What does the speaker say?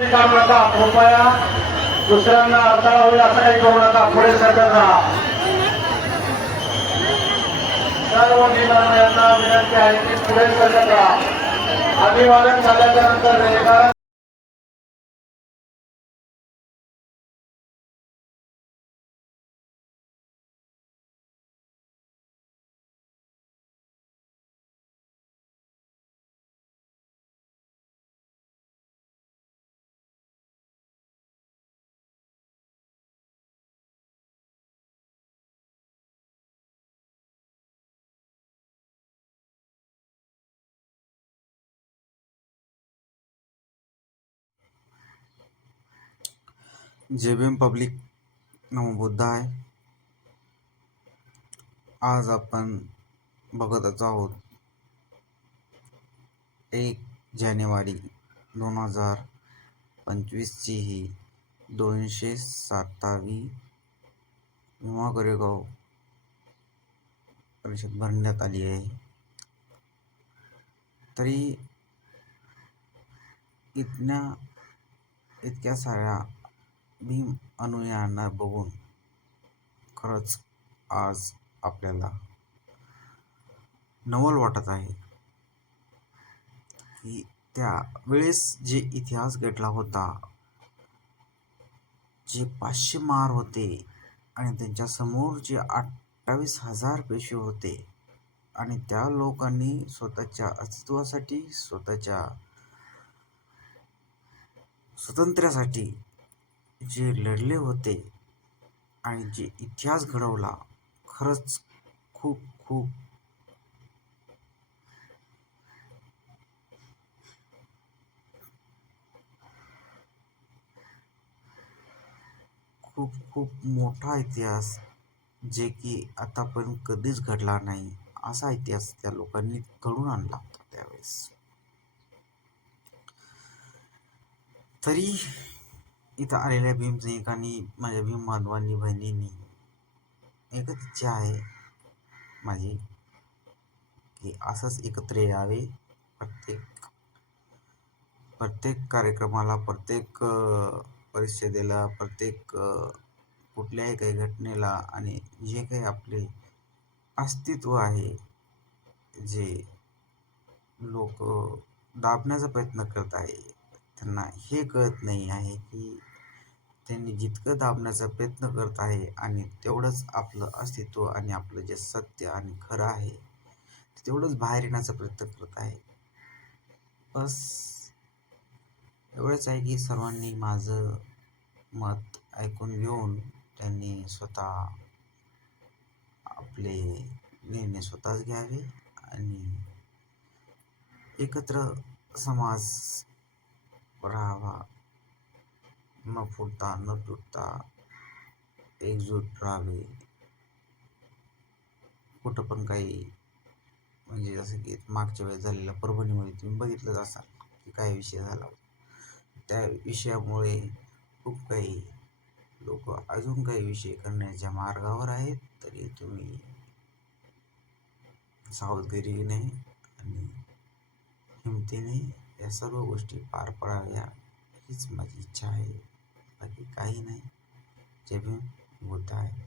काम नका, कृपया दुसऱ्यांना अडथळा होईल असं काही करू नका. पुढे सरकत राहा. सर्व यांना विनंती आहे की पुढे सरकत राहा. अभिवादन झाल्याच्या नंतर रेखाटन जय भीम पब्लिक, नमो बुद्धाय. आज आपण बघतच आहोत 1 जानेवारी 2025ची ही 207वी भीमा कोरेगाव परिषद भरण्यात आली आहे. तरी इतक्या साऱ्या भीम अनुयायांना बघून खरंच आज आपल्याला नवल वाटत आहे की त्या वेळेस जे इतिहास घडला होता, जे 500 महार होते आणि त्यांच्या समोर जे 28,000 पेशवे होते आणि त्या लोकांनी स्वतःच्या अस्तित्वासाठी, स्वतःच्या स्वातंत्र्यासाठी जे लढले होते आणि जे इतिहास घडवला, खरंच खूप खूप खूप खूप मोठा इतिहास, जे की आतापर्यंत कधीच घडला नाही असा इतिहास त्या लोकांनी घडून आणला होता त्यावेळेस. तरी इथं आलेल्या भीमसैनिकांनी, माझ्या भीम बांधवांनी, बहिणींनी एकच इच्छा आहे माझी की असंच एकत्र यावे. प्रत्येक कार्यक्रमाला, प्रत्येक परिषदेला, प्रत्येक कुठल्याही काही घटनेला आणि जे काही आपले अस्तित्व आहे, जे लोक दाबण्याचा प्रयत्न करत आहे, त्यांना हे कळत नाही आहे की त्यांनी जितकं दाबण्याचा प्रयत्न करत आहे आणि तेवढंच आपलं अस्तित्व आणि आपलं जे सत्य आणि खरं आहे तेवढंच बाहेर येण्याचा प्रयत्न करत आहे. बस एवढंच आहे की सर्वांनी माझं मत ऐकून घेऊन त्यांनी स्वतः आपले निर्णय स्वतःच घ्यावे आणि एकत्र समाज राहावा, न फुटता न तुटता एकजूट राहावे. कुठं पण काही म्हणजे जसं की मागच्या वेळेस झालेल्या परभणीमध्ये तुम्ही बघितलंच असाल की काय विषय झाला. त्या विषयामुळे खूप काही लोक अजून काही विषय करण्याच्या मार्गावर आहेत. तरी तुम्ही सावधगिरीने आणि हिमतीने या सर्व गोष्टी पार पडाव्या हीच माझी इच्छा आहे, बाकी काही नाही. जय भीम, बुद्ध आहे.